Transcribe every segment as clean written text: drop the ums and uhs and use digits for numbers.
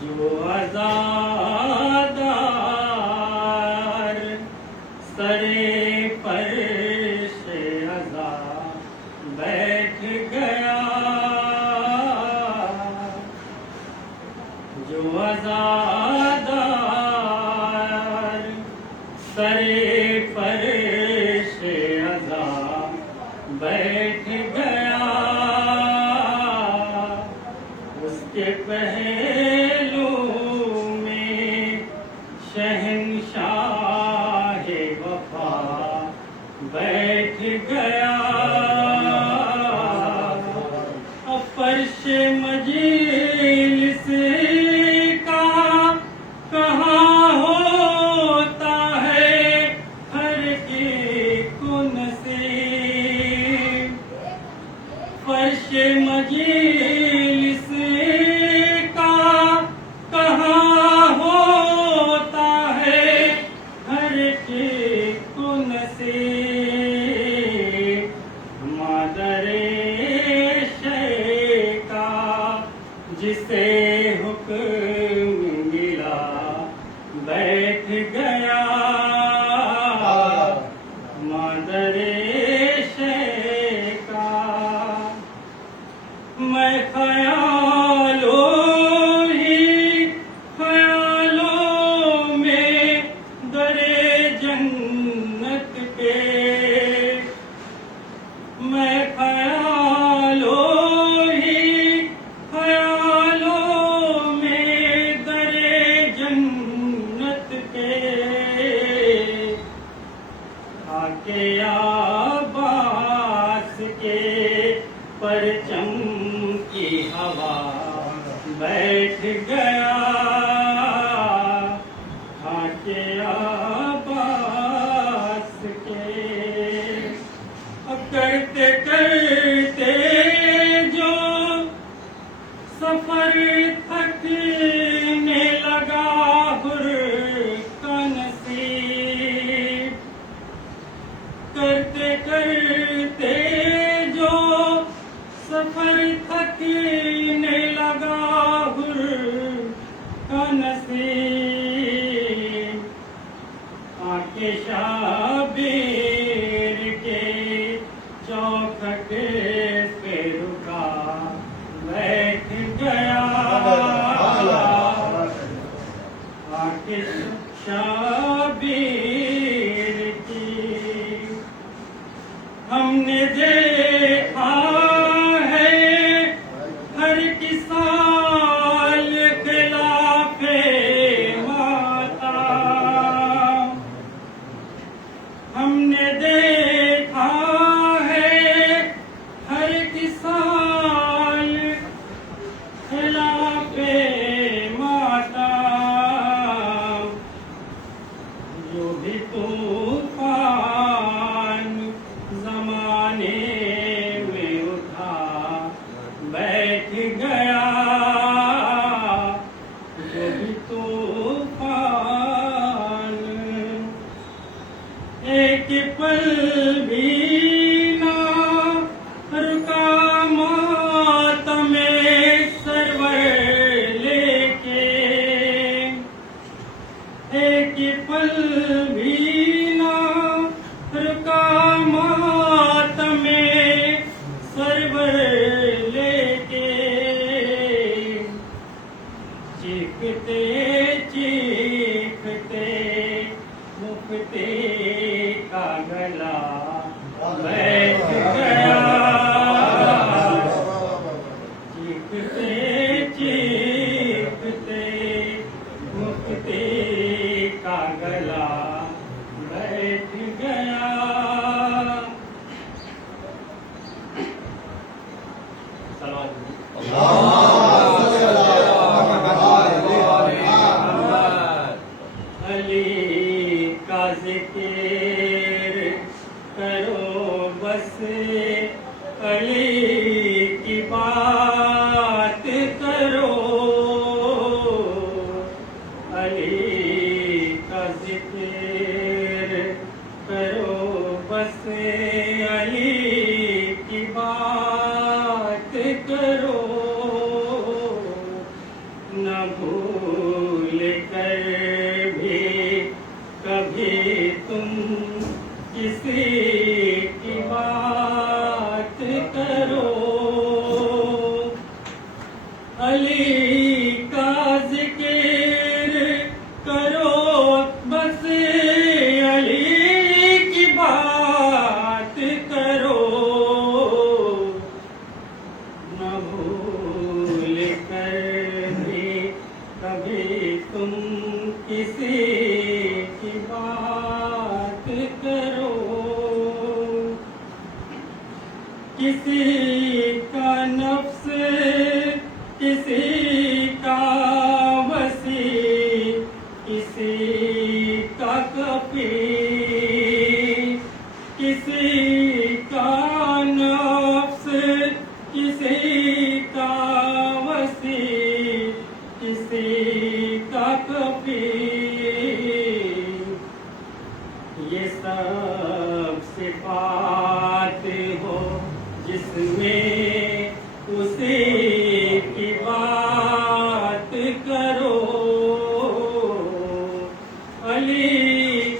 جو عزادار سرے فرش عزا بیٹھ گیا، جو عزادار سرے فرش عزا بیٹھ گیا، اس کے پہلو میں شہنشاہ وفا بیٹھ گیا، فرش مجلس کا کہاں ہوتا ہے ہر ایک نصیب، فرش مجلس کا کہاں ہوتا ہے ہر ایک نصیب، مادر شیکا جسے حکم ملا بیٹھ گیا، مادر شیکا میں خیالوں میں در جنت کے، میں خیالوں میں در جنت کے، آکے عباس کے پرچم کی ہوا بیٹھ گیا، آکے عباس کے کرتے کرتے جو سفر تھکنے لگا حر کا نصیب، کرتے کرتے جو سفر تھکنے لگا حر کا نصیب، آنکھ شبیر کے چوکھٹ پہ رکا بیٹھ گیا، آنکھ شبیر کی ہم نے دیکھا ہے ہر کسال خلاف ماتم، ہم نے دیکھا ہے ہر کسال خلاف ماتم، جو بھی طوفان زمانے میں اٹھا بیٹھ گیا، جو بھی طوفان ایک پل بھی نہ رکا ماتم سرور لے کے، ایک پل بھی نہ رکا ماتم سرور لے کے، چیختے چیختے مفتے کا گلا بیٹھ گیا، چیختے چیختے مفتے کا گلا بیٹھ گیا، علی کا ذکر کرو بس، علی کی بات کرو، علی کا ذکر کرو بس، علی کسی کی بات کرو علی کا ذکر کرو بس علی کی بات کرو نہ بھول کر بھی کبھی تم کسی کی بات کرو کسی کا نفس کسی کا وسیع کسی کا کفیل کسی کا نفس کسی کا وسیع کسی کا کفیل یہ سب صفات ہو جس میں اسی کی بات کرو علی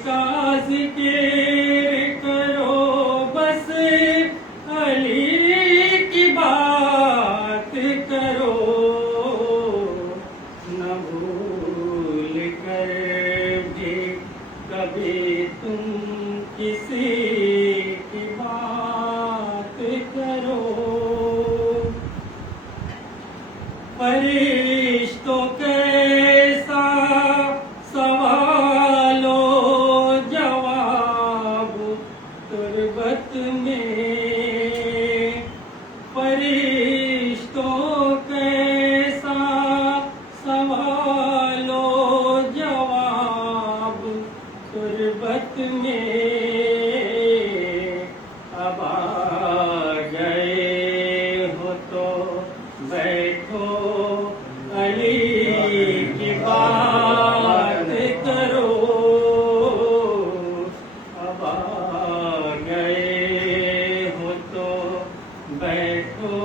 کا ذکر کرو بس علی کی بات کرو نہ بھول کر بھی کبھی تم کسی کی بات کرو فرشتوں کیسا سوال و جواب تربت میں فرشتوں کیسا سوال و جواب تربت میں اب آ گئے ہو تو بیٹھو علی کی بات کرو اب آ گئے ہو تو بیٹھو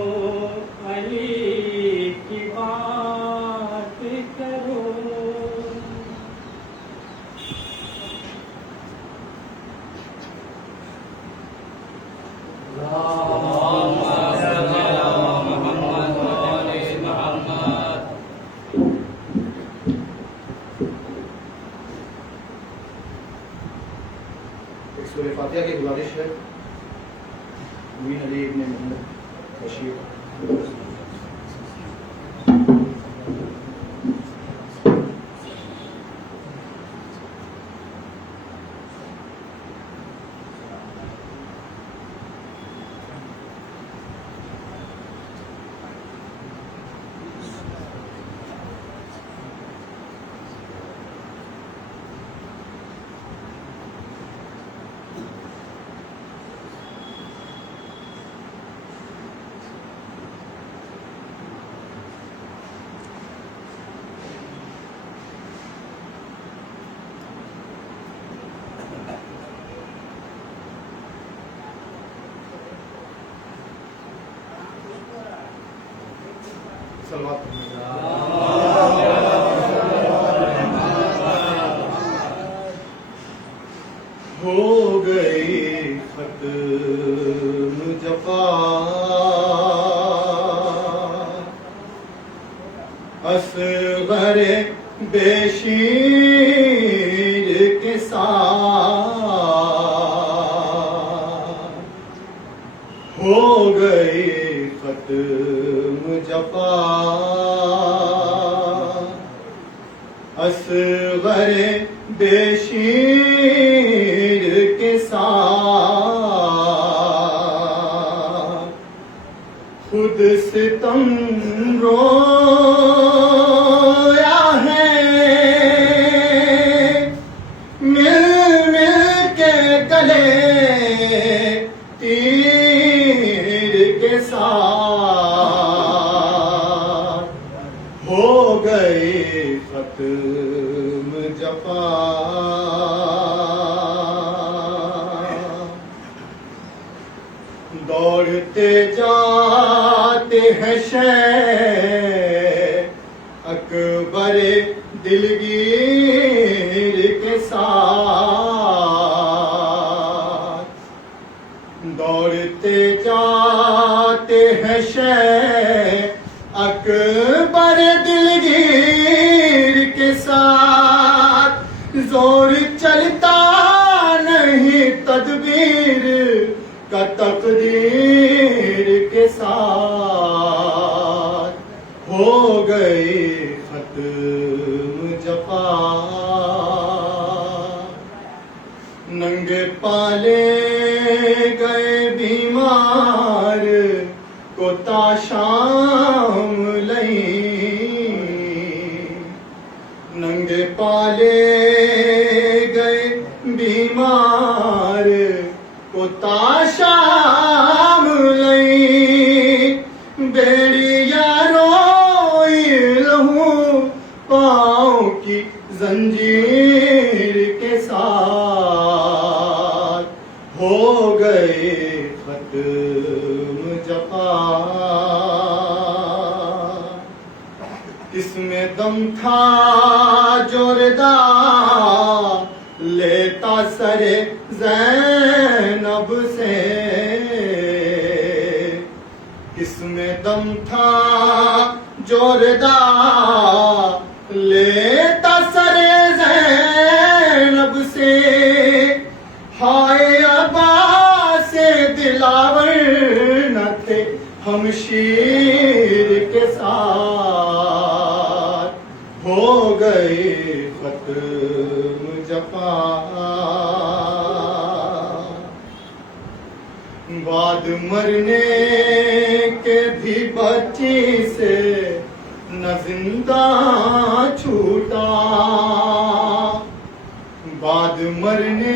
علی کی بات کرو ایک سورہ فاتحہ کی گزارش ہے معین علی ابن محمد بشیر صلوات ہو گئی ختم جفا اصغر بے شیر کے ساتھ ہو گئی ختم جفا اصغر بے شیر کے ساتھ خود ستم رویا ہے مل مل کے گلے تیر کے ساتھ ہو گئی ختم جفا دوڑتے جاتے ہیں شہ اکبر دلگیر کے ساتھ اور چلتا نہیں تدبیر کا تقدیر کے ساتھ ہو گئے ختم جفا ننگے پالے گئے بیمار کو تا شام لئی ننگے پالے گئے بیمار کو تا شام لئی بیڑیا روئی لہو پاؤں کی زنجیر کے ساتھ ہو گئے ختم جفا کس میں دم تھا جوردار لیتا سر زینب سے کس میں دم تھا جوردار لیتا سر زینب سے ہائے عباس دلاور نہ تھے ہم شیر کے ساتھ ہو گئے ختم جفا بعد مرنے کے بھی بچی سے نہ زندہ چھوٹا بعد مرنے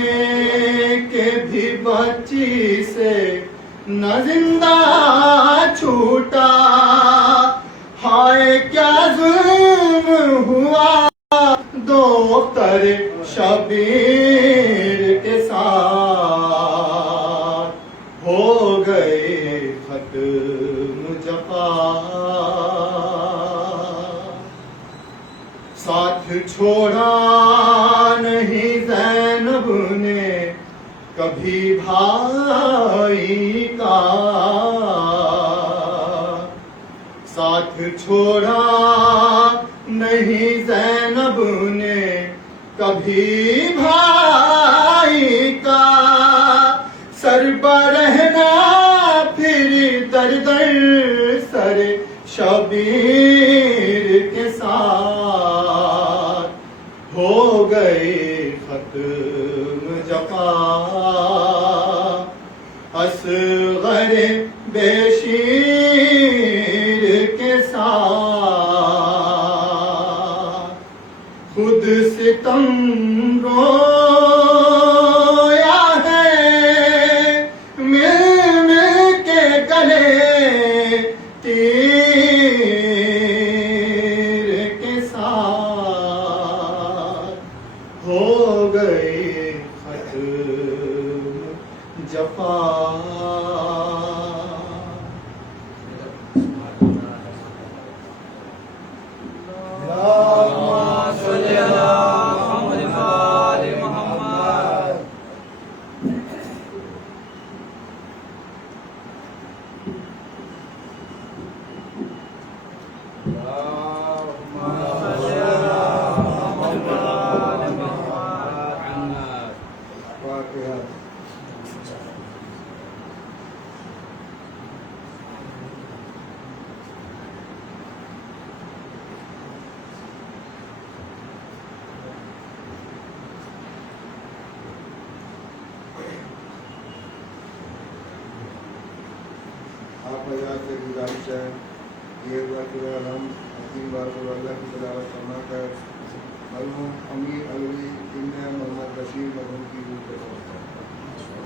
کے بھی بچی سے نہ زندہ چھوٹا ہائے کیا ظلم ہوا دختر شبیر کے ساتھ ہو گئے ختم جفا ساتھ چھوڑا نہیں زینب نے کبھی بھائی کا ساتھ چھوڑا نہیں زینب نے کبھی بھائی کا سر برہنا پھر در در سر شبیر کے ساتھ ہو گئے ختم جفا اصغر بشیر کے ساتھ خود ستم رویا ہے مل مل کے گلے تیر کے ساتھ ہو گئے ختم جفا آپ حضرات سے گزارش ہے یہ ہوا کہ ہم اپنی بار کو اللہ کی تلاوت فرما کر مرحوم امیر علوی ابن محمد بشیر مرحوم کی روح کو پہنچتا ہے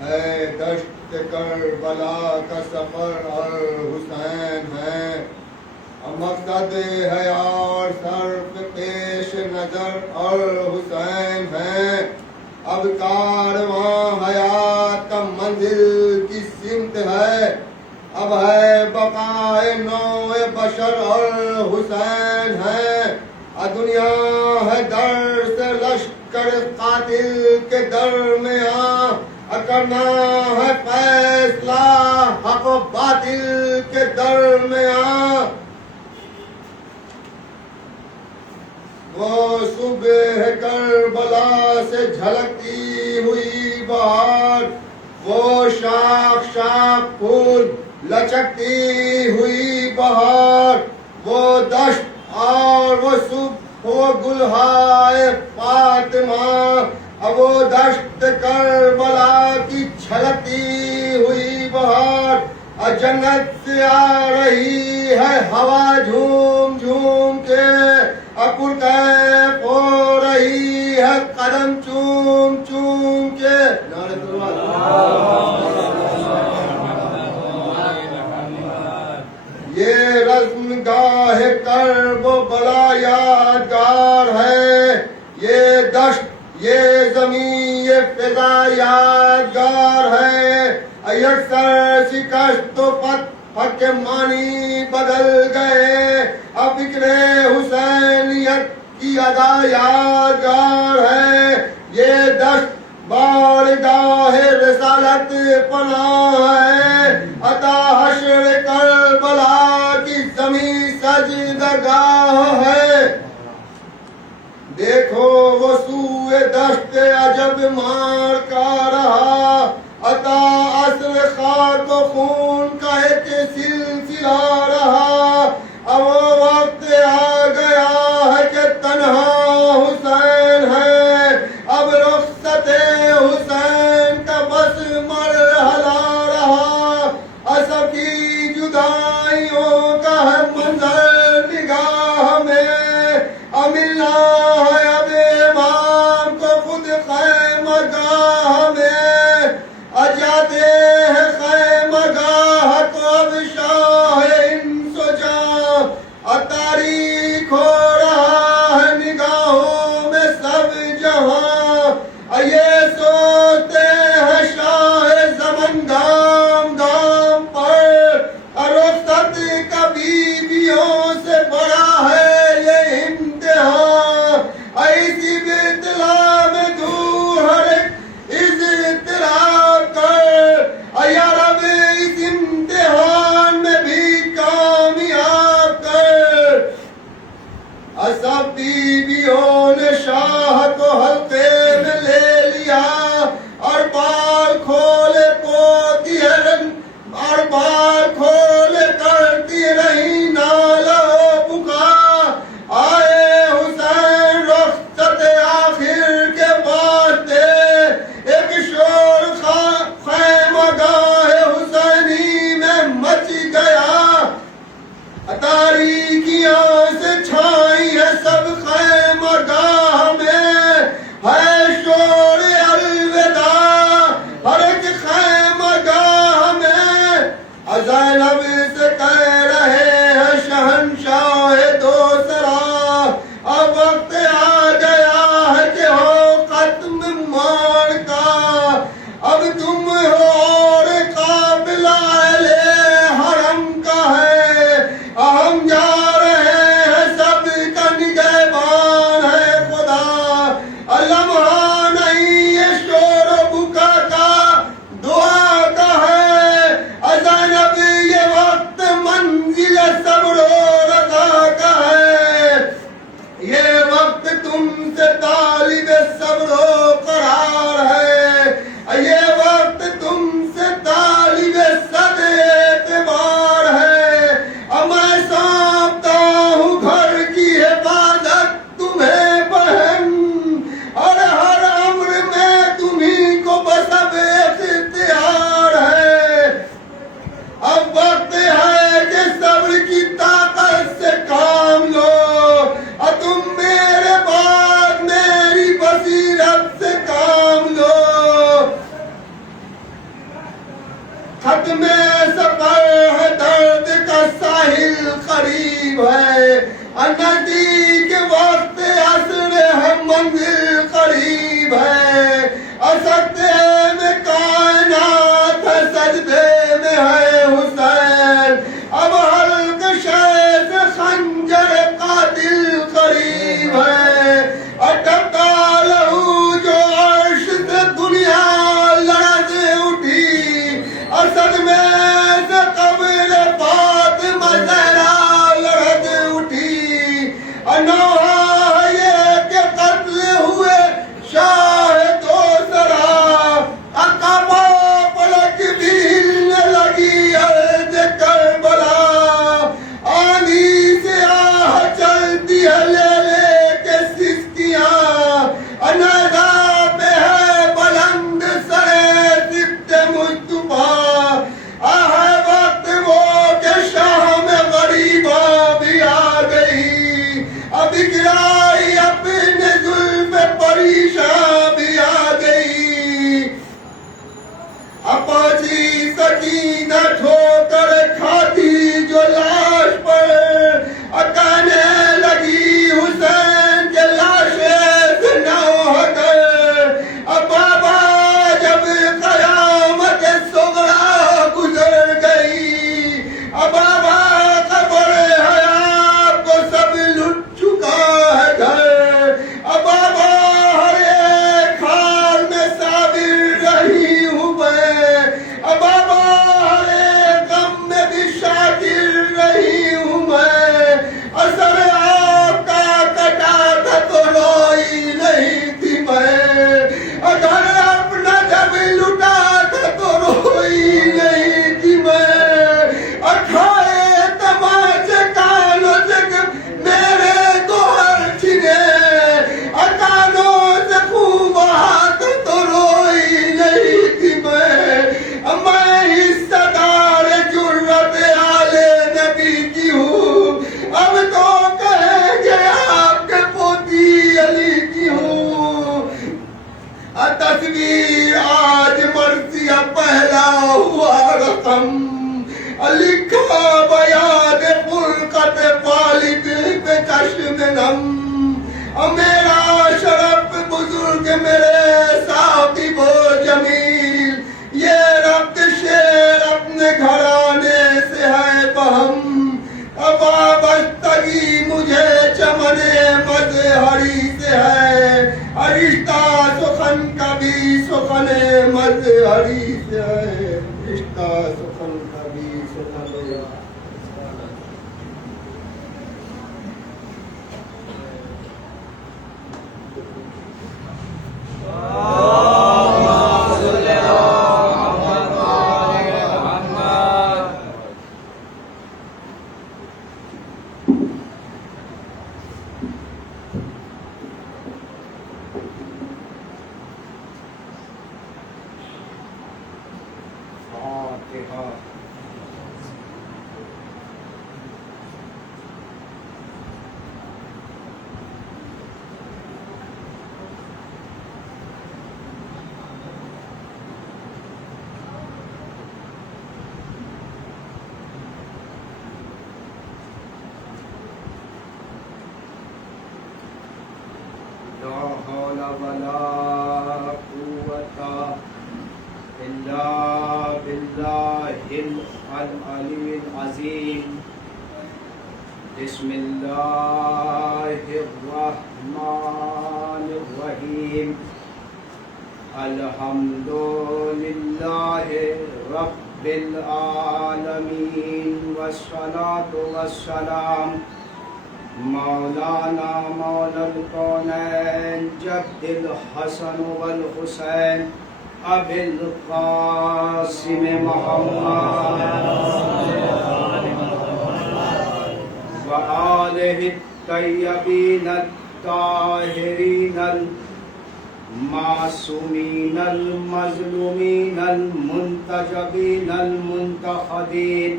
اے دشت کہ کربلا کا سفر اور حسین ہے، مقصد ہے اور صرف پیش نظر اور حسین ہے، اب کارواں حیات کا منزل کی سمت ہے، اب ہے بقائے نوع بشر اور حسین ہے، دنیا ہے در سے لشکر قاتل کے درمیان، کرنا ہے فیصلہ حق و باطل کے درمیان، وہ صبح کربلا سے جھلکتی ہوئی بہار، وہ شاخ شاخ پھول لچکتی ہوئی بہار، وہ دشت اور وہ صبح وہ گلہائے فاطمہ، اب وہ دشت کربلا کی چھلکتی ہوئی بہار، جنت سے آ رہی ہے ہوا جھوم جھوم کے، پرکیف ہو رہی ہے قدم چوم چوم کے، یہ رزم گاہ کرب و بلا یادگار ہے، یہ دشت یہ زمین یہ فضا یادگار ہے، یکسر شکست و فتح کے معنی بدل گئے، اب فکر حسینیت کی ادا یادگار ہے، یہ دشت بارگاہ رسالت پناہ ہے، عطا حشر کربلا کی زمین سجدگاہ ہے، دیکھو وہ سوئے دشت عجب مار کا رہا، عطا اصل خاک و خون کا ایک سلسلہ رہا، اب وہ وقت آ گیا ہے کہ تنہا حسین ہے، اب رخصت حسین کا بس مرحلہ رہا، سب کی جدائیوں کا ہے منظر نگاہ میں، ملنا ہے اب امام کو خود خیمہ گاہ میں، جاتے ہیں خیمہ گاہ کو اب شاہ انس و فاتحہ. لا حول ولا قوة إلا بالله العلي العظيم. بسم الله الرحمن الرحيم. الحمد لله رب العالمين والصلاة والسلام مولانا مولا الكونين جد الحسن والحسين أبي القاسم محمد وآله الطيبين الطاهرين المعصومين المظلومين المنتجبين المنتخبين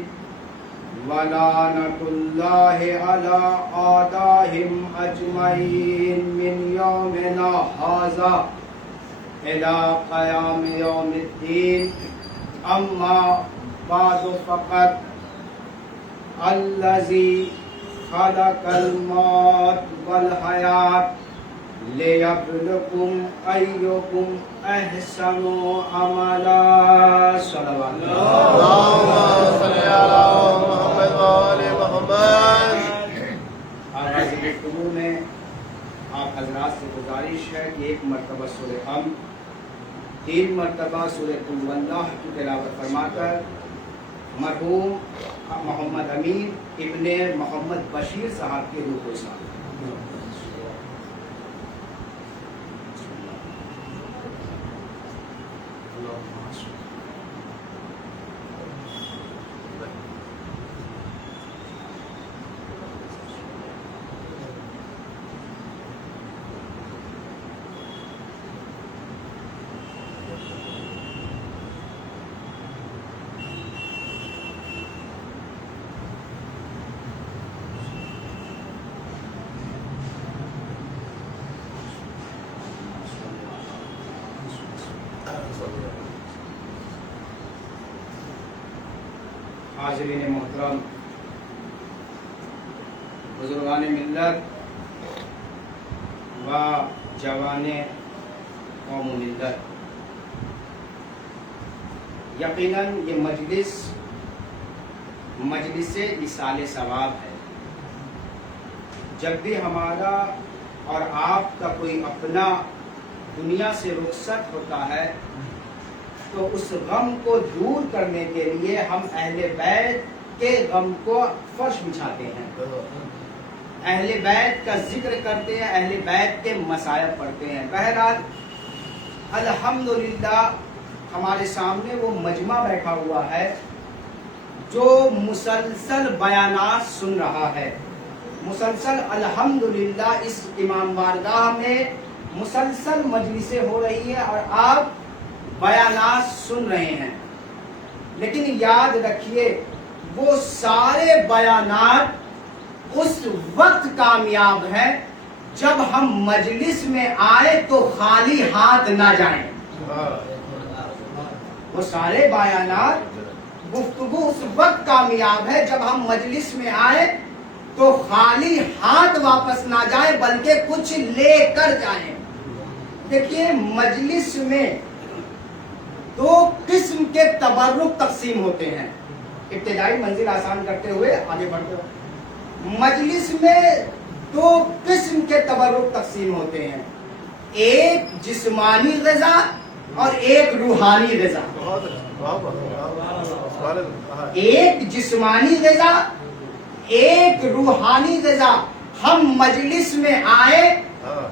ولعنة الله على أعدائهم أجمعين من يومنا هذا إلى قيام يوم الدين. أما بعد فقد الذي خلق الموت والحياة ليبلوكم أيكم أحسن عملا. صلوات اللهم صل على محمد وآل محمد. آغاز گفتگو میں آپ حضرات سے گزارش ہے کہ ایک مرتبہ سورہ حمد، 3 مرتبہ سورہ قل هو اللہ کی تلاوت فرما کر مرحوم محمد امین ابن محمد بشیر صاحب کی روح کو سلام. حاضرین محترم، بزرگان ملت و جوان قوم و ملت، یقیناً یہ مجلس ایصال ثواب ہے. جب بھی ہمارا اور آپ کا کوئی اپنا دنیا سے رخصت ہوتا ہے تو اس غم کو دور کرنے کے لیے ہم اہل بیت کے غم کو فرش بچھاتے ہیں، اہل بیت کا ذکر کرتے ہیں، اہل بیت کے مصائب پڑھتے ہیں. بہرحال الحمدللہ ہمارے سامنے وہ مجمع بیٹھا ہوا ہے جو مسلسل بیانات سن رہا ہے. مسلسل الحمدللہ اس امام بارگاہ میں مسلسل مجلسیں ہو رہی ہیں اور آپ بیانات سن رہے ہیں. لیکن یاد رکھیے وہ سارے بیانات اس وقت کامیاب ہیں جب ہم مجلس میں آئے تو خالی ہاتھ نہ جائیں. وہ سارے بیانات گفتگو اس وقت کامیاب ہے جب ہم مجلس میں آئے تو خالی ہاتھ واپس نہ جائیں بلکہ کچھ لے کر جائیں. دیکھیے مجلس میں 2 قسم کے تبرک تقسیم ہوتے ہیں. ابتدائی منزل آسان کرتے ہوئے آگے بڑھتے ہوئے مجلس میں 2 قسم کے تبرک تقسیم ہوتے ہیں، ایک جسمانی غذا اور ایک روحانی غذا. ایک جسمانی غذا، ایک روحانی غذا. ہم مجلس میں آئے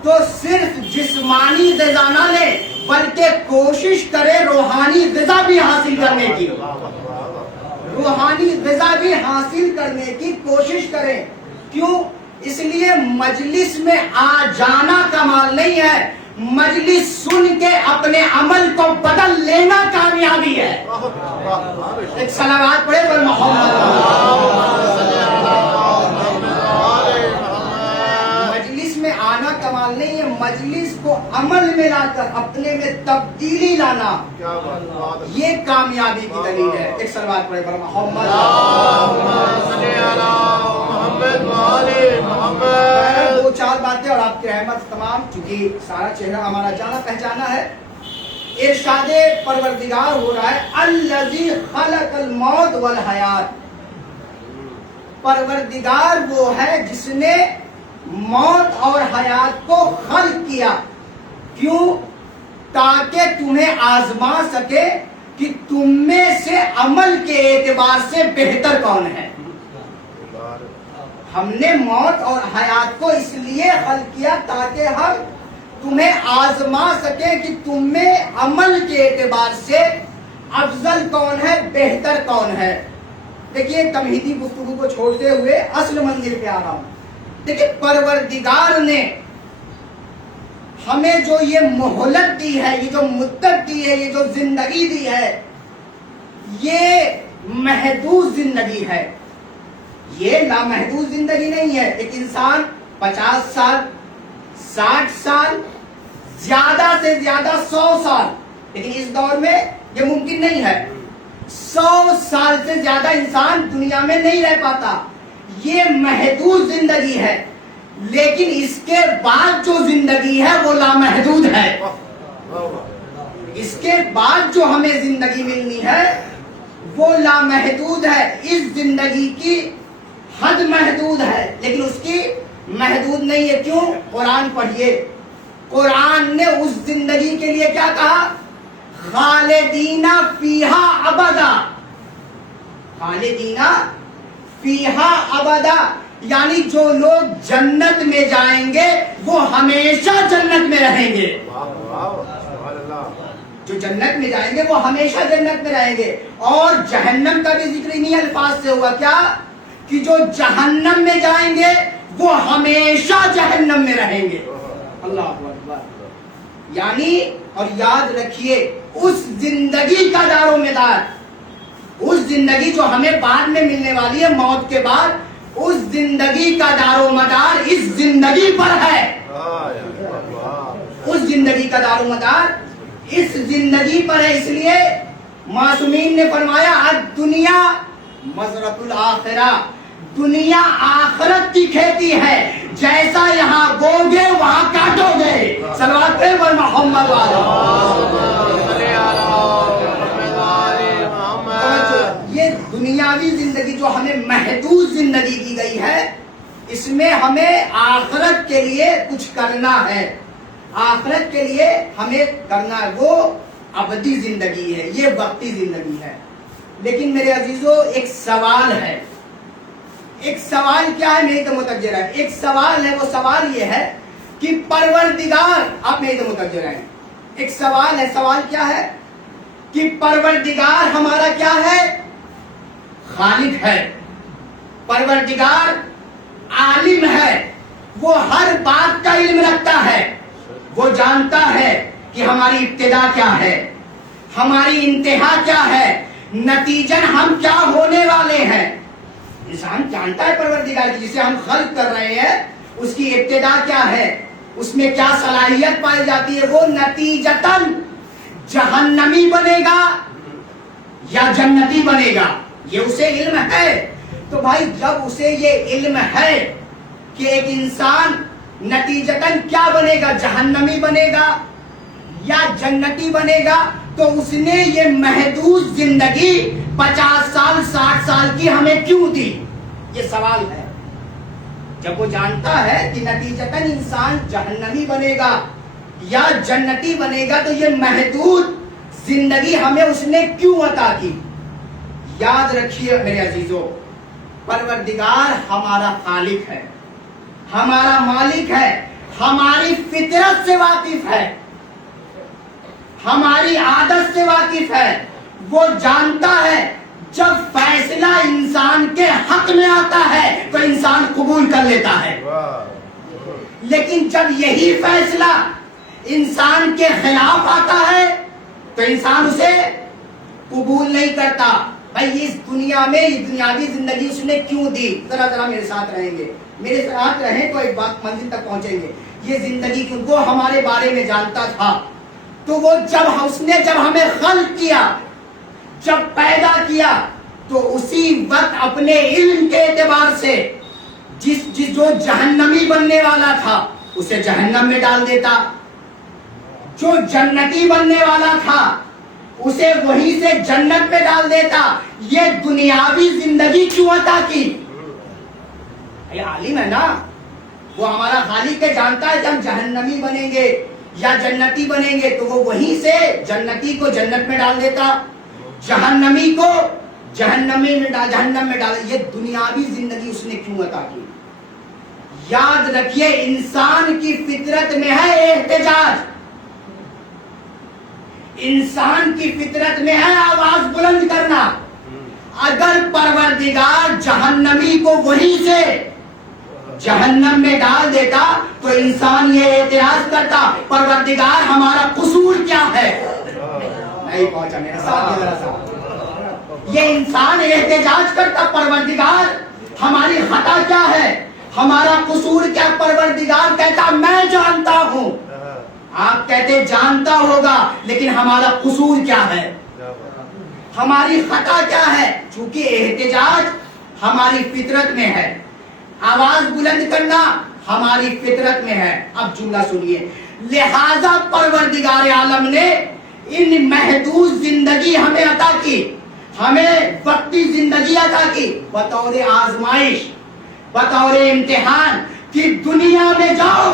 تو صرف جسمانی غذا نہ لیں بلکہ کوشش کریں روحانی غذا بھی حاصل کرنے کی. روحانی غذا بھی حاصل کرنے کی کوشش کریں. کیوں؟ اس لیے مجلس میں آ جانا کمال نہیں ہے، مجلس سن کے اپنے عمل کو بدل لینا کامیابی ہے۔ ایک صلوات پڑھے پر محمد۔ مجلس میں آنا کمال نہیں ہے، مجلس کو عمل میں لا کر اپنے میں تبدیلی لانا یہ کامیابی کی دلیل ہے۔ ایک صلوات پڑھے پر محمد۔ دو چار باتیں اور آپ کی رحمت تمام، چونکہ سارا چہرہ ہمارا جانا پہچانا ہے۔ ارشاد پروردگار ہو رہا ہے الذی خلق الموت والحیات۔ پروردگار وہ ہے جس نے موت اور حیات کو خلق کیا، کیوں؟ تاکہ تمہیں آزما سکے کہ تم میں سے عمل کے اعتبار سے بہتر کون ہے۔ ہم نے موت اور حیات کو اس لیے خلق کیا تاکہ ہم تمہیں آزما سکیں کہ تم میں عمل کے اعتبار سے افضل کون ہے، بہتر کون ہے۔ دیکھیے تمہیدی گفتگو کو چھوڑتے ہوئے اصل منزل پہ آ رہا ہوں۔ دیکھیے پروردگار نے ہمیں جو یہ مہلت دی ہے، یہ جو مدت دی ہے، یہ جو زندگی دی ہے، یہ محدود زندگی ہے، یہ لامحدود زندگی نہیں ہے۔ ایک انسان 50 سال، 60 سال، زیادہ سے زیادہ 100 سال، لیکن اس دور میں یہ ممکن نہیں ہے۔ 100 سال سے زیادہ انسان دنیا میں نہیں رہ پاتا، یہ محدود زندگی ہے، لیکن اس کے بعد جو زندگی ہے وہ لامحدود ہے۔ اس کے بعد جو ہمیں زندگی ملنی ہے وہ لامحدود ہے۔ اس زندگی کی حد محدود ہے لیکن اس کی محدود نہیں ہے۔ کیوں؟ قرآن پڑھیے، قرآن نے اس زندگی کے لیے کیا کہا؟ خالدین فیہا ابدا، خالدین فیہا ابدا، یعنی جو لوگ جنت میں جائیں گے وہ ہمیشہ جنت میں رہیں گے۔ جو جنت میں جائیں گے وہ ہمیشہ جنت میں رہیں گے۔ اور جہنم کا بھی ذکر انہی الفاظ سے ہوا، کیا کہ جو جہنم میں جائیں گے وہ ہمیشہ جہنم میں رہیں گے۔ اللہ اکبر۔ یعنی اور یاد رکھیے اس زندگی کا دار و مدار، اس زندگی جو ہمیں بعد میں ملنے والی ہے موت کے بعد، اس زندگی کا دار و مدار اس زندگی پر ہے۔ اس زندگی کا دار و مدار اس زندگی پر ہے۔ اس لیے معصومین نے فرمایا الدنیا مزرعۃ الآخرہ، دنیا آخرت کی کھیتی ہے، جیسا یہاں بو گے وہاں کاٹو گے۔ صلوات پر محمد یہ دنیاوی زندگی جو ہمیں محدود زندگی دی گئی ہے، اس میں ہمیں آخرت کے لیے کچھ کرنا ہے، آخرت کے لیے ہمیں کرنا ہے، وہ ابدی زندگی ہے، یہ وقتی زندگی ہے۔ لیکن میرے عزیزو ایک سوال ہے، ایک سوال کیا ہے؟ میری تو متوجہ ہے، ایک سوال ہے، وہ سوال یہ ہے کہ پروردگار، آپ میری تو متوجہ ہیں، ایک سوال ہے، سوال کیا ہے کہ پروردگار ہمارا کیا ہے؟ خالق ہے، پروردگار عالم ہے، وہ ہر بات کا علم رکھتا ہے، وہ جانتا ہے کہ ہماری ابتدا کیا ہے، ہماری انتہا کیا ہے، نتیجن ہم کیا ہونے والے ہیں۔ انسان جانتا ہے پروردگار کی، جسے ہم خلق کر رہے ہیں اس کی ابتدا کیا ہے، اس میں کیا صلاحیت پائی جاتی ہے، وہ نتیجتاً جہنمی بنے گا یا جنتی بنے گا، یہ اسے علم ہے۔ تو بھائی جب اسے یہ علم ہے کہ ایک انسان نتیجتاً کیا بنے گا، جہنمی بنے گا یا جنتی بنے گا، تو اس نے یہ محدود زندگی 50 سال 60 سال کی ہمیں کیوں دی؟ یہ سوال ہے۔ جب وہ جانتا ہے کہ نتیجتاً انسان جہنمی بنے گا یا جنتی بنے گا، تو یہ محدود زندگی ہمیں اس نے کیوں عطا کی؟ یاد رکھیے میرے عزیزو، پروردگار ہمارا خالق ہے، ہمارا مالک ہے، ہماری فطرت سے واقف ہے، ہماری عادت سے واقف ہے، وہ جانتا ہے جب فیصلہ انسان کے حق میں آتا ہے تو انسان قبول کر لیتا ہے، لیکن جب یہی فیصلہ انسان کے خلاف آتا ہے تو انسان اسے قبول نہیں کرتا۔ بھائی اس دنیا میں یہ دنیاوی زندگی اس نے کیوں دی؟ ذرا میرے ساتھ رہیں گے، میرے ساتھ رہیں تو ایک بات منزل تک پہنچیں گے۔ یہ زندگی کیوں؟ وہ ہمارے بارے میں جانتا تھا، تو وہ جب ہمیں خلق کیا، جب پیدا کیا، تو اسی وقت اپنے علم کے اعتبار سے جو جہنمی بننے والا تھا اسے جہنم میں ڈال دیتا، جو جنتی بننے والا تھا اسے وہیں سے جنت میں ڈال دیتا۔ یہ دنیاوی زندگی کیوں عطا کی؟ یہ عالم ہے نا، وہ ہمارا خالق ہے، جانتا ہے کہ ہم جہنمی بنیں گے یا جنتی بنیں گے، تو وہ وہیں سے جنتی کو جنت میں ڈال دیتا، جہنمی کو جہنم میں ڈال۔ یہ دنیاوی زندگی اس نے کیوں عطا کی؟ یاد رکھیے انسان کی فطرت میں ہے احتجاج، انسان کی فطرت میں ہے آواز بلند کرنا۔ اگر پروردگار جہنمی کو وہیں سے جہنم میں ڈال دیتا تو انسان یہ اعتراض کرتا پروردگار ہمارا قصور کیا ہے؟ نہیں پہنچا میرے ساتھ ذرا سا۔ یہ انسان احتجاج کرتا پروردگار ہماری خطا کیا ہے، ہمارا قصور کیا؟ پروردگار کہتا میں جانتا ہوں۔ آپ کہتے جانتا ہوگا، لیکن ہمارا قصور کیا ہے، ہماری خطا کیا ہے؟ چونکہ احتجاج ہماری فطرت میں ہے، آواز بلند کرنا ہماری فطرت میں ہے۔ اب جملہ سنیے، لہذا پروردگار عالم نے ان محدود زندگی ہمیں عطا کی، ہمیں وقتی زندگی عطا کی بطور آزمائش، بطور امتحان، کہ دنیا میں جاؤ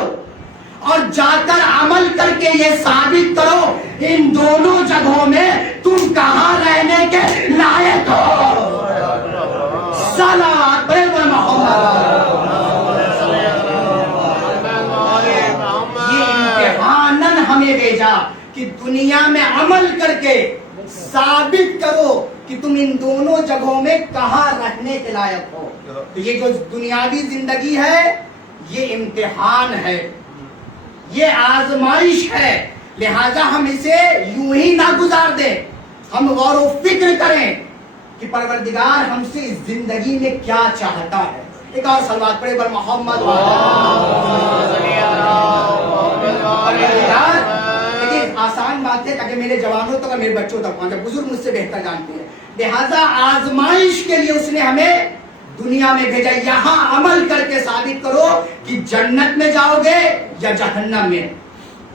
اور جا کر عمل کر کے یہ ثابت کرو ان دونوں جگہوں میں تم کہاں رہنے کے لائق ہو۔ صلوات پر محمد۔ یہ امتحاناً ہمیں بھیجا کہ دنیا میں عمل کر کے ثابت کرو کہ تم ان دونوں جگہوں میں کہاں رہنے کے لائق ہو۔ تو یہ جو دنیاوی زندگی ہے یہ امتحان ہے، یہ آزمائش ہے، لہذا ہم اسے یوں ہی نہ گزار دیں، ہم غور و فکر کریں کہ پروردگار ہم سے اس زندگی میں کیا چاہتا ہے۔ ایک اور صلوات پڑھے بر محمد۔ لیکن آسان بات ہے تاکہ میرے جوانوں تک اور میرے بچوں تک پہنچے، بزرگ مجھ سے بہتر جانتے ہیں۔ لہذا آزمائش کے لیے اس نے ہمیں دنیا میں بھیجا، یہاں عمل کر کے ثابت کرو کہ جنت میں جاؤ گے یا جہنم میں۔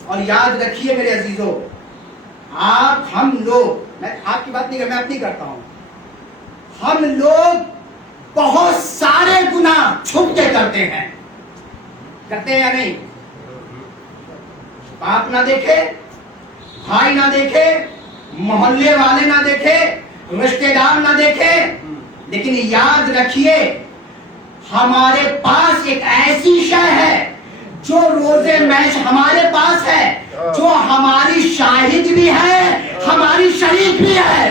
اور یاد رکھیے میرے عزیزوں، ہم لوگ، میں آپ کی بات نہیں میں اپنی کرتا ہوں، ہم لوگ بہت سارے گناہ چھپ کے کرتے ہیں یا نہیں؟ باپ نہ دیکھے، بھائی نہ دیکھے، محلے والے نہ دیکھے، رشتے دار نہ دیکھے، لیکن یاد رکھیے ہمارے پاس ایک ایسی شے ہے جو روزے محشر ہمارے پاس ہے، جو ہماری شاہد بھی ہے، ہماری شریک بھی ہے۔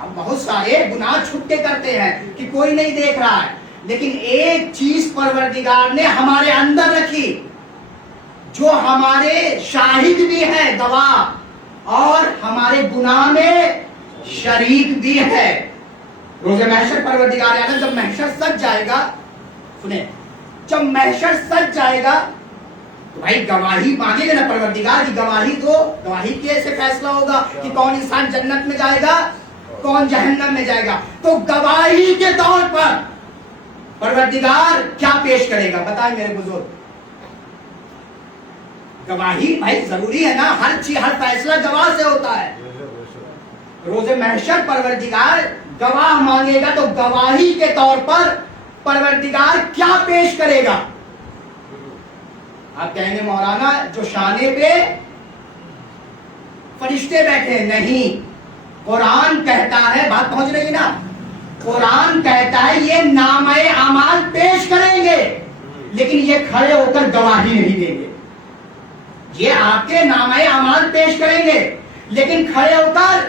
ہم بہت سارے گناہ چھپ کے کرتے ہیں کہ کوئی نہیں دیکھ رہا ہے، لیکن ایک چیز پروردگار نے ہمارے اندر رکھی جو ہمارے شاہد بھی ہے، گواہ، اور ہمارے گناہ میں شریک بھی ہے۔ روز محشر پروردگار عالم جب محشر سج جائے گا، سنیں، جب محشر سج جائے گا تو بھائی گواہی مانگے گا نا پروردگار کی، گواہی کیسے فیصلہ ہوگا کہ کون انسان جنت میں جائے گا کون جہنم میں جائے گا؟ تو گواہی کے طور پر پروردگار کیا پیش کرے گا؟ بتائیں میرے بزرگ، گواہی بھائی ضروری ہے نا، ہر چیز، ہر فیصلہ گواہ سے ہوتا ہے۔ روز محشر پروردگار گواہ مانگے گا تو گواہی کے طور پر پروردگار کیا پیش کرے گا؟ آپ کہیں گے مولانا جو شانے پہ فرشتے بیٹھے، نہیں، قرآن کہتا ہے، بات پہنچ رہی نا، قرآن کہتا ہے یہ نامہ اعمال پیش کریں گے، لیکن یہ کھڑے ہو کر گواہی نہیں دیں گے۔ یہ آپ کے نامہ اعمال پیش کریں گے لیکن کھڑے ہو کر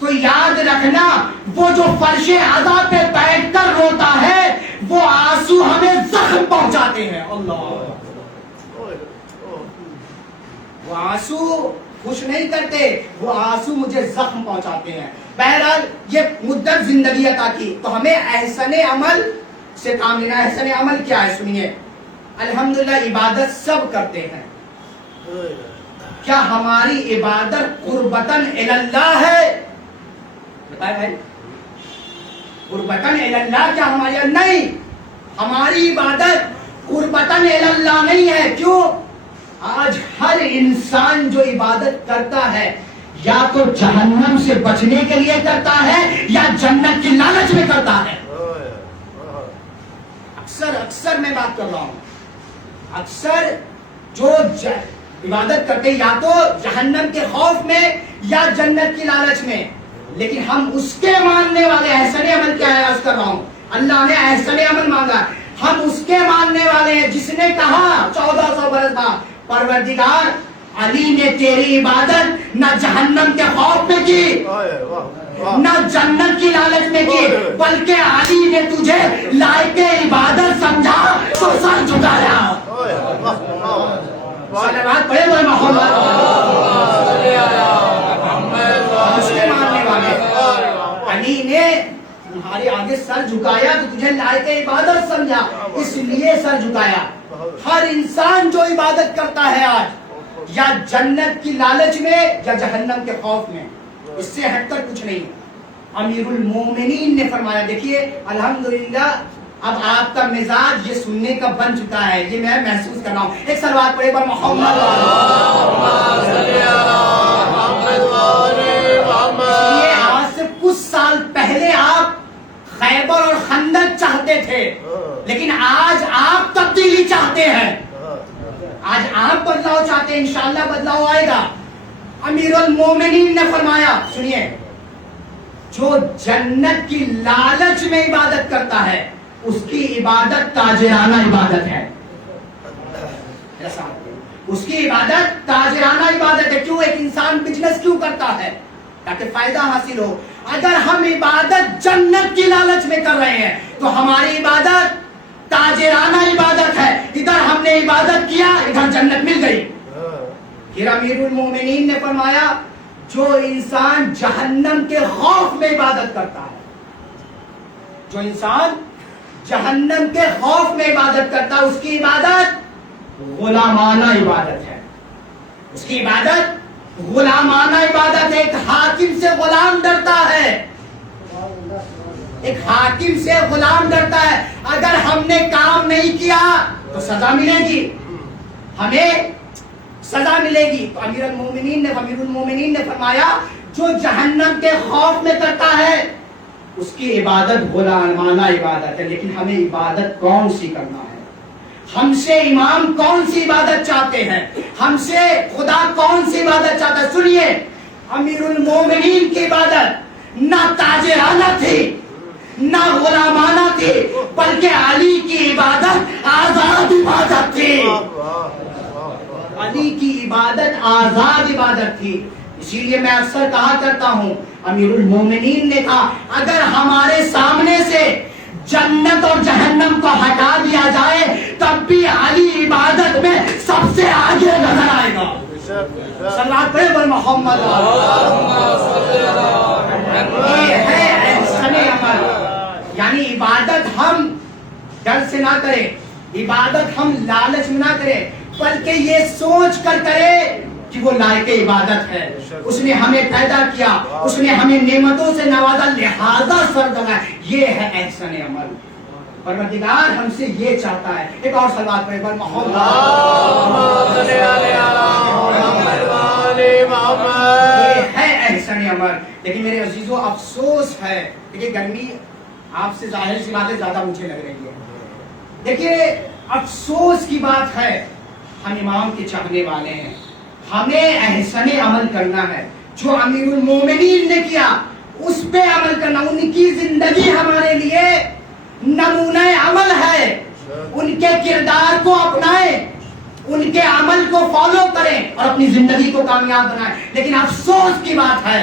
تو یاد رکھنا وہ جو فرش عزا پہ بیٹھ کر روتا ہے وہ آنسو ہمیں زخم پہنچاتے ہیں. اللہ، وہ آنسو خوش نہیں کرتے، وہ آنسو مجھے زخم پہنچاتے ہیں. بہرحال یہ مدت زندگی عطا کی تو ہمیں احسن عمل سے کام لینا. احسن عمل کیا ہے سنیے. الحمدللہ عبادت سب کرتے ہیں، کیا ہماری عبادت قربتاً اللہ ہے؟ بتائیں بھائی، قربتاً اللہ کیا ہماری؟ نہیں، ہماری عبادت قربتاً اللہ نہیں ہے. کیوں؟ آج ہر انسان جو عبادت کرتا ہے یا تو جہنم سے بچنے کے لیے کرتا ہے یا جنت کی لالچ میں کرتا ہے. اکثر میں بات کر رہا ہوں، اکثر جو عبادت کرتے یا تو جہنم کے خوف میں یا جنت کی لالچ میں. لیکن ہم اس کے ماننے والے، احسن عمل کیا ہے عرض کر رہا ہوں، اللہ نے احسن عمل مانگا، ہم اس کے ماننے والے ہیں جس نے کہا 1400 برس بعد پروردگار علی نے تیری عبادت نہ جہنم کے خوف میں کی نہ جنت کی لالچ میں کی، بلکہ علی نے تجھے لائق عبادت سمجھا تو سر جھکایا. صلوات پڑھے ہوئے محمد. اس کے ماننے والے علی نے تمہارے آگے سر جھکایا تو تجھے لائق عبادت سمجھا اس لیے سر جھکایا. ہر انسان جو عبادت کرتا ہے آج یا جنت کی لالچ میں یا جہنم کے خوف میں، اس سے ہٹ کر کچھ نہیں. امیر المومنین نے فرمایا، دیکھیے الحمدللہ اب آپ کا مزاج یہ سننے کا بن چکا ہے، یہ میں محسوس کر رہا ہوں. ایک صلوات پڑھے پر محمد. یہ آج سے کچھ سال پہلے آپ خیبر اور خندق چاہتے تھے، لیکن آج آپ تبدیلی چاہتے ہیں، آج آپ بدلاؤ چاہتے ہیں. انشاءاللہ بدلاؤ آئے گا. امیر المومنین نے فرمایا، سنیے، جو جنت کی لالچ میں عبادت کرتا ہے اس کی عبادت تاجرانہ عبادت ہے. اس کی عبادت تاجرانہ عبادت ہے. کیوں؟ ایک انسان بزنس کیوں کرتا ہے؟ تاکہ فائدہ حاصل ہو. اگر ہم عبادت جنت کی لالچ میں کر رہے ہیں تو ہماری عبادت تاجرانہ عبادت ہے. ادھر ہم نے عبادت کیا، ادھر جنت مل گئی. پھر امیر المومنین نے فرمایا، جو انسان جہنم کے خوف میں عبادت کرتا ہے، جو انسان جہنم کے خوف میں عبادت کرتا ہے، اس کی عبادت غلامانہ عبادت ہے. اس کی عبادت غلامانہ عبادت ہے. ایک حاکم سے غلام ڈرتا ہے، ایک حاکم سے غلام ڈرتا ہے. اگر ہم نے کام نہیں کیا تو سزا ملے گی، ہمیں سزا ملے گی. تو امیر المومنین نے فرمایا، جو جہنم کے خوف میں کرتا ہے اس کی عبادت غلامانہ عبادت ہے. لیکن ہمیں عبادت کون سی کرنا ہے؟ ہم سے امام کون سی عبادت چاہتے ہیں؟ ہم سے خدا کون سی عبادت چاہتا ہے؟ سنیے، امیر المومنین کی عبادت نہ تاجرانہ تھی نہ غلامانہ تھی، بلکہ علی کی عبادت آزاد عبادت تھی. علی کی عبادت آزاد عبادت تھی. اسی لیے میں اکثر کہا کرتا ہوں، امیر المومنین نے کہا، اگر ہمارے سامنے سے جنت اور جہنم کو ہٹا دیا جائے تب بھی علی عبادت میں سب سے آگے نظر آئے گا. صلوات پڑھے بر محمد. یہ ہے احسن عمل. یعنی عبادت ہم ڈر سے نہ کریں، عبادت ہم لالچ میں نہ کریں، بلکہ یہ سوچ کر کرے کہ وہ لائق عبادت ہے. اس نے ہمیں پیدا کیا، اس نے ہمیں نعمتوں سے نوازا، لہذا سر دگا. یہ ہے احسن عمل. پروردگار ہم سے یہ چاہتا ہے. ایک اور صلوات پڑھیں پر محمد. یہ ہے احسن عمل. لیکن میرے عزیزو افسوس ہے، دیکھیے گرمی آپ سے ظاہر سی بات ہے زیادہ مجھے لگ رہی ہے. دیکھیے افسوس کی بات ہے، ہم امام کے چاہنے والے ہیں، ہمیں احسن عمل کرنا ہے. جو امیر المومنین نے کیا اس پہ عمل کرنا. ان کی زندگی ہمارے لیے نمونہ عمل ہے. ان کے کردار کو اپنائیں، ان کے عمل کو فالو کریں اور اپنی زندگی کو کامیاب بنائیں. لیکن افسوس کی بات ہے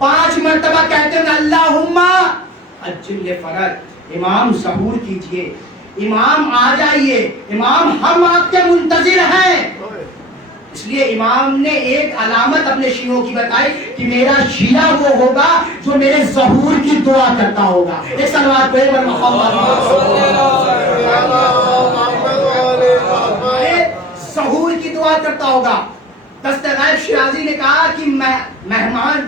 5 مرتبہ کہتے ہیں اللہم عجل فرج، امام ظہور کیجئے، امام آ جائیے، امام ہم آپ کے منتظر ہیں۔ اس لیے امام نے ایک علامت اپنے شیعوں کی بتائی کہ میرا شیعہ وہ ہوگا جو میرے ظہور کی دعا کرتا ہوگا۔ ایک صلوات پڑھیں بر محمد، ظہور کی دعا کرتا ہوگا۔ دستغیب شیرازی نے کہا کہ مہمان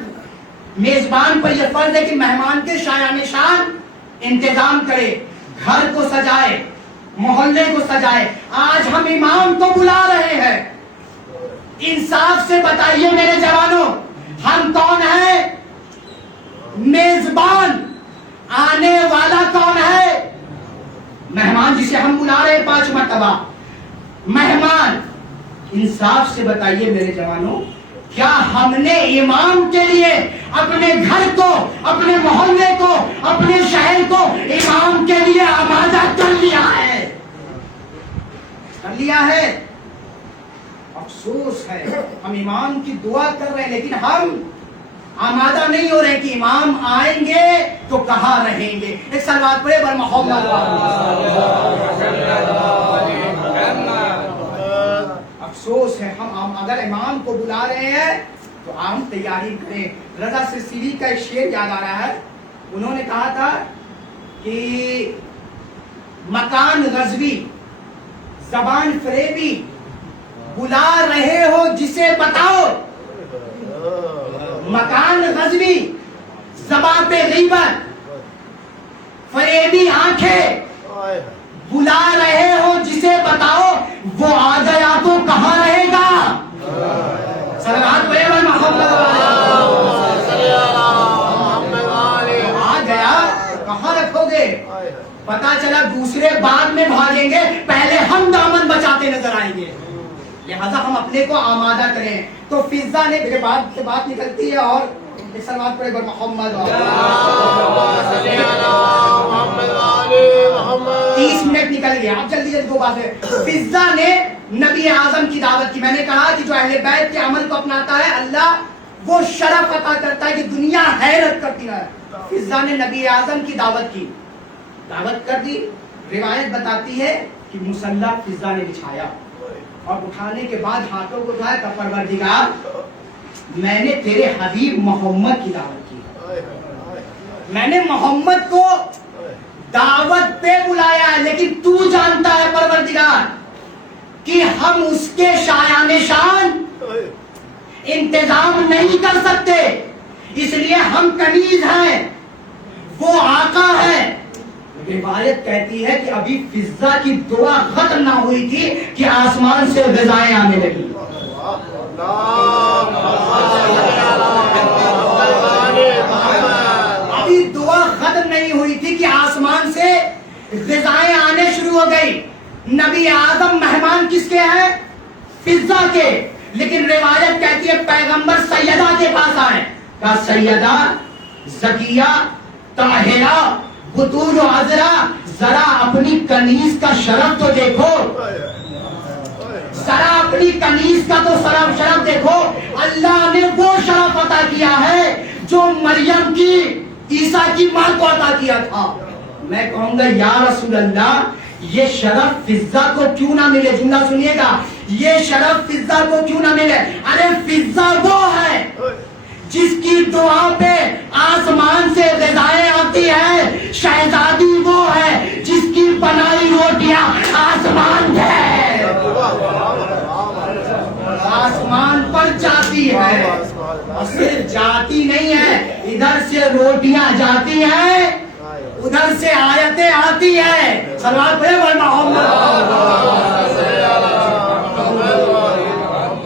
میزبان پر یہ فرض ہے کہ مہمان کے شایان شان انتظام کرے، گھر کو سجائے، محلے کو سجائے۔ آج ہم امام کو بلا رہے ہیں، انصاف سے بتائیے میرے جوانوں، ہم کون ہیں؟ میزبان، آنے والا کون ہے؟ مہمان جسے ہم بلا رہے ہیں 5 مرتبہ، مہمان۔ انصاف سے بتائیے میرے جوانوں، کیا ہم نے امام کے لیے اپنے گھر کو، اپنے محلے کو، اپنے شہر کو امام کے لیے آمادہ کر لیا ہے؟ کر لیا ہے؟ افسوس ہے، ہم امام کی دعا کر رہے ہیں لیکن ہم آمادہ نہیں ہو رہے کہ امام آئیں گے تو کہاں رہیں گے۔ ایک صلوات پڑھے بر محمد۔ افسوس ہے، ہم اگر امام کو بلا رہے ہیں تو عام تیاری کریں۔ رضا سرسیری کا ایک شعر یاد آ رہا ہے، انہوں نے کہا تھا کہ مکان غزوی، زبان فریبی، بلا رہے ہو جسے بتاؤ۔ مکان غزوی، زبان پہ غیبت، فریبی آنکھیں، بلا رہے ہو جسے بتاؤ، وہ آ گیا تو کہاں رہے گا؟ صلوات پڑھیں بر محمد۔ آ گیا کہاں رکھو گے؟ پتا چلا دوسرے بعد میں بھاگیں گے، پہلے ہم دامن بچاتے نظر آئیں گے۔ لہذا ہم اپنے کو آمادہ کریں۔ تو فضا نے میرے بعد سے بات نکلتی ہے اور صلوات پڑھے بر محمد۔ 30 منٹ نکل گیا، اب جلدی جلدی 2 باتیں۔ فضا نے نبی اعظم کی دعوت کی۔ میں نے کہا کہ جو اہل بیت کے عمل کو اپناتا ہے اللہ وہ شرف عطا کرتا ہے کہ دنیا حیرت کرتی ہے۔ فضا نے نبی اعظم کی دعوت کی، دعوت کر دی۔ روایت بتاتی ہے کہ مصلی فضا نے بچھایا اور اٹھانے کے بعد ہاتھوں کو اٹھایا کہ پروردگار میں نے تیرے حبیب محمد کی دعوت کی، میں نے محمد کو دعوت پہ بلایا ہے، لیکن تو جانتا ہے پروردگار کہ ہم اس کے شایان شان انتظام نہیں کر سکتے، اس لیے ہم کنیز ہیں، وہ آقا ہے۔ روایت کہتی ہے کہ ابھی فضا کی دعا ختم نہ ہوئی تھی کہ آسمان سے غذائیں آنے لگی۔ ابھی دعا ختم نہیں ہوئی تھی کہ آسمان سے غذائیں آنے شروع ہو گئی۔ نبی آدم مہمان کس کے ہیں؟ فضا کے، لیکن روایت کہتی ہے پیغمبر سیدہ کے پاس آئے، کہا سیدہ زکیہ طاہرہ بطول و عذرا، ذرا اپنی کنیز کا شرف تو دیکھو، ذرا اپنی کنیز کا تو شرف دیکھو۔ اللہ نے وہ شرف عطا کیا ہے جو مریم کی، عیسیٰ کی ماں کو عطا کیا تھا۔ میں کہوں گا یا رسول اللہ یہ شرف فضا کو کیوں نہ ملے؟ جملہ سنیے گا، یہ شرف فضا کو کیوں نہ ملے؟ ارے فضا وہ ہے جس کی دعا پہ آسمان سے غذائیں آتی ہے، شہزادی وہ ہے جس کی بنائی روٹیاں آسمان ہے، آسمان پر جاتی ہے، اور صرف جاتی نہیں ہے، ادھر سے روٹیاں جاتی ہیں، ادھر سے آیتیں آتی ہیں۔ صلوات پڑھیں بر محمد۔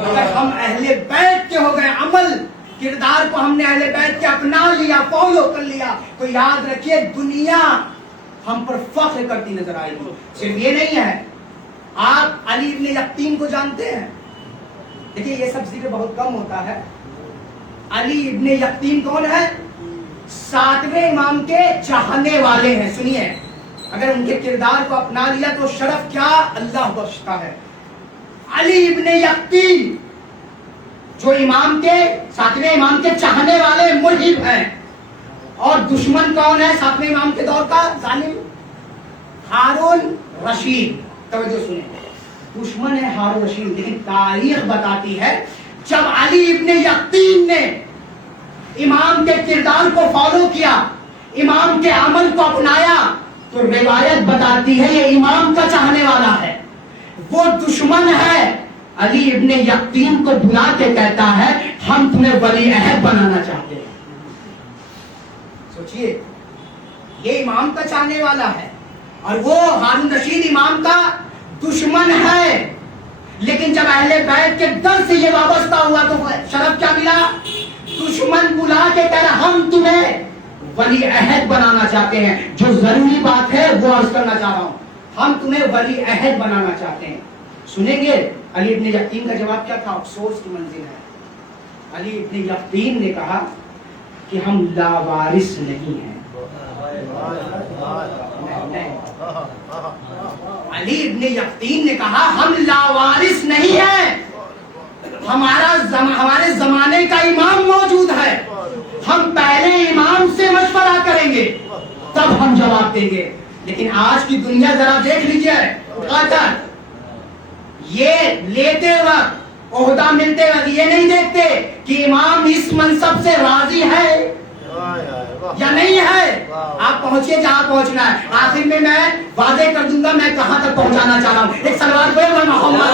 اگر ہم اہل بیت کے ہو گئے، عمل کردار کو ہم نے اہل بیت کے اپنا لیا، فالو کر لیا، تو یاد رکھیے دنیا ہم پر فخر کرتی نظر آئے گی۔ صرف یہ نہیں ہے، آپ علی ابن یقطین کو جانتے ہیں؟ دیکھیے یہ سب ذکر بہت کم ہوتا ہے۔ علی ابن یقطین کون ہے؟ 7ویں امام کے چاہنے والے ہیں۔ سنیے، اگر ان کے کردار کو اپنا لیا تو شرف کیا اللہ بخشتا ہے۔ علی ابن یقطین جو امام کے ساتویں امام کے چاہنے والے ملحد ہیں. اور دشمن کون ہے ساتویں امام کے دور کا ظالم؟ ہارون رشید. توجہ سنیں, دشمن ہے ہارون رشید. لیکن تاریخ بتاتی ہے جب علی ابن یقطین نے امام کے کردار کو فالو کیا, امام کے عمل کو اپنایا, تو روایت بتاتی ہے یہ امام کا چاہنے والا ہے, وہ دشمن ہے. علی ابن یقطین کو بلا کے کہتا ہے ہم تمہیں ولی عہد بنانا چاہتے ہیں. سوچئے, یہ امام کا چاہنے والا ہے اور وہ ہارون رشید امام کا دشمن ہے. لیکن جب اہل بیت کے در سے یہ وابستہ ہوا تو شرف کیا ملا؟ دشمن بلا کے کہہ رہا ہم تمہیں ولی عہد بنانا چاہتے ہیں. جو ضروری بات ہے وہ عرض کرنا چاہ رہا ہوں, ہم تمہیں ولی عہد بنانا چاہتے ہیں. سنیں گے علی ابن یقطین کا جواب کیا تھا؟ افسوس کی منزل ہے. علی ابن یقطین نے کہا کہ ہم لاوارث نہیں ہیں. علی ابن یقطین نے کہا ہم لاوارث نہیں ہیں, ہمارے زمانے کا امام موجود ہے, ہم پہلے امام سے مشورہ کریں گے تب ہم جواب دیں گے. لیکن آج کی دنیا ذرا دیکھ لیجئے, یہ لیتے وقت عہدہ ملتے وقت یہ نہیں دیکھتے کہ امام اس منصب سے راضی ہے یا نہیں ہے. آپ پہنچیے جہاں پہنچنا ہے. آخر میں واضح کر دوں گا میں کہاں تک پہنچانا چاہ رہا ہوں. ایک سلوات پڑھیں محمد.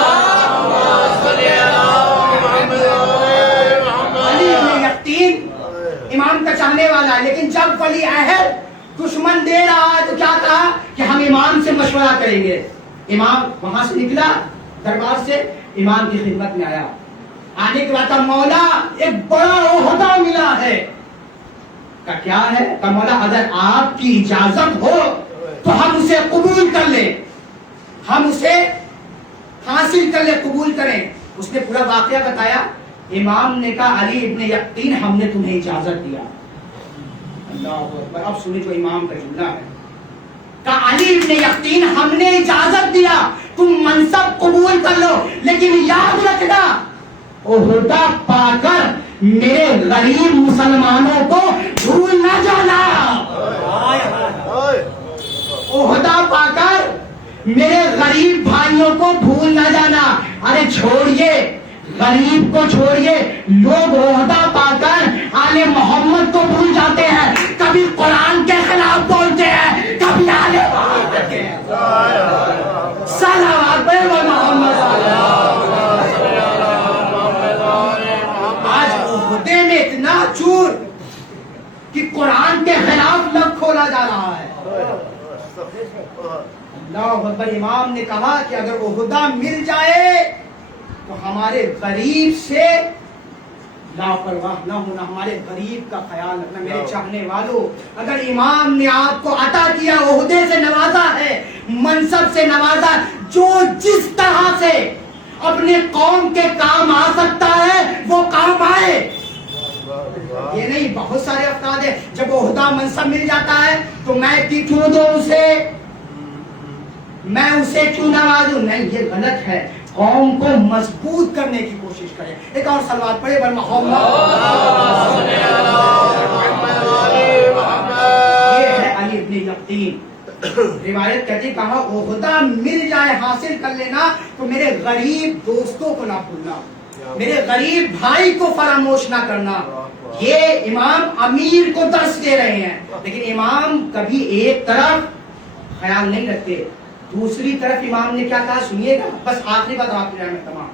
علی ابن یقطین امام کا چاہنے والا ہے, لیکن جب ولی عہد دشمن دے رہا ہے تو کیا کہا کہ ہم امام سے مشورہ کریں گے. امام وہاں سے نکلا دربار سے, امام کی خدمت میں آیا. آنے کے بعد مولا ایک بڑا عہدہ ملا ہے. کا کیا ہے؟ کہ مولا اگر آپ کی اجازت ہو تو ہم اسے قبول کر لیں, ہم اسے حاصل کر لیں, قبول کریں. اس نے پورا واقعہ بتایا. امام نے کہا علی ابن یقطین ہم نے تمہیں اجازت دیا. اللہ اکبر. اب سنیں جو امام کا جملہ ہے, کہا علی ابن یقطین ہم نے اجازت دیا, تم منصب قبول کر لو, لیکن یاد رکھنا عہدہ پا کر میرے غریب مسلمانوں کو بھول نہ جانا. عہدہ پا کر میرے غریب بھائیوں کو بھول نہ جانا. ارے چھوڑیے غریب کو, چھوڑیے, لوگ عہدہ پا کر آل محمد کو بھول جاتے ہیں. کبھی قرآن کے خلاف بولتے ہیں, کبھی آل محمد کے. صلوات پہ محمد. آج عہدے میں اتنا چور کہ قرآن کے خلاف لب کھولا جا رہا ہے. اللہ اکبر. امام نے کہا کہ اگر عہدہ مل جائے تو ہمارے غریب سے لاپرواہ نہ ہونا, ہمارے غریب کا خیال رکھنا. میرے چاہنے والوں, اگر امام نے آپ کو عطا کیا, عہدے سے نوازا ہے, منصب سے نوازا, جو جس طرح سے اپنے قوم کے کام آ سکتا ہے وہ کام آئے. یہ نہیں, بہت سارے افراد ہیں جب عہدہ منصب مل جاتا ہے تو میں کیوں دوں اسے, میں اسے کیوں نوازوں. نہیں, یہ غلط ہے. قوم کو مضبوط کرنے کی کوشش کریں. ایک اور سلوات پڑھے بر محمد. یہ ہے علی ابن یقطین. روایت کہتی کہا عہدہ مل جائے, حاصل کر لینا, تو میرے غریب دوستوں کو نہ بھولنا, میرے غریب بھائی کو فراموش نہ کرنا. یہ امام امیر کو درس دے رہے ہیں, لیکن امام کبھی ایک طرف خیال نہیں رکھتے, دوسری طرف امام نے کیا کہا سنیے گا, بس آخری بات آپ میں تمام.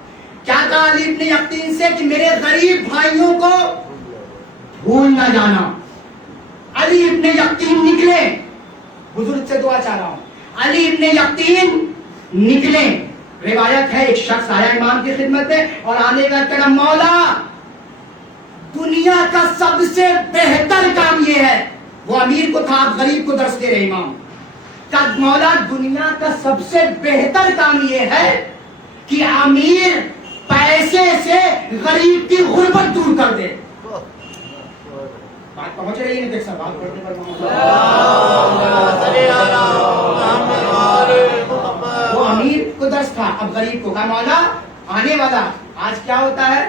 کیا کہا علی ابن یقطین سے کہ میرے غریب بھائیوں کو بھول نہ جانا. علی ابن یقطین نکلے, بزرگ سے دعا چاہ رہا ہوں, علی ابن یقطین نکلے. روایت ہے ایک شخص آیا امام کی خدمت میں اور آنے کا کہا مولا دنیا کا سب سے بہتر کام یہ ہے, وہ امیر کو تھا, آپ غریب کو درس دے رہے امام. مولا دنیا کا سب سے بہتر کام یہ ہے کہ امیر پیسے سے غریب کی غربت دور کر دے. بات پہنچ رہی ہے, دیکھ سر بات کرنے پر وہ امیر کو درس تھا, اب غریب کو کہا مولا آنے والا آج کیا ہوتا ہے,